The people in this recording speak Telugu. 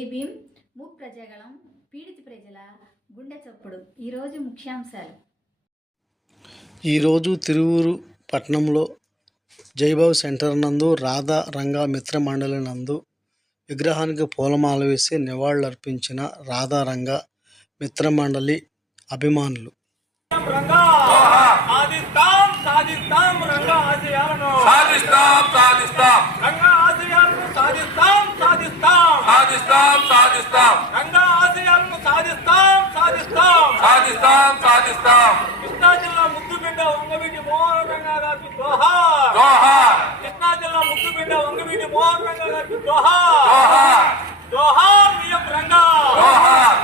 జై భీమ్ మూక్ ప్రజాగళం పీడిత ప్రజల గుండె చప్పుడు. ఈరోజు ముఖ్యాంశాలు. ఈరోజు తిరువూరు పట్టణంలో జైభవ్ సెంటర్ నందు రాధా రంగా మిత్ర మండలి నందు విగ్రహానికి పూలమాల వేసి నివాళులర్పించిన రాధా రంగా మిత్ర మండలి అభిమానులు. కృష్ణా జిల్లా ముద్దుబిడ్డ వంగవీటి మోహన్ రంగా గారికి జోహార్. కృష్ణా జిల్లా ముద్దుబిడ్డ వంగవీటి మోహన్ రంగా గారికి జోహార్. జోహార్ విఎం రంగా. జోహార్.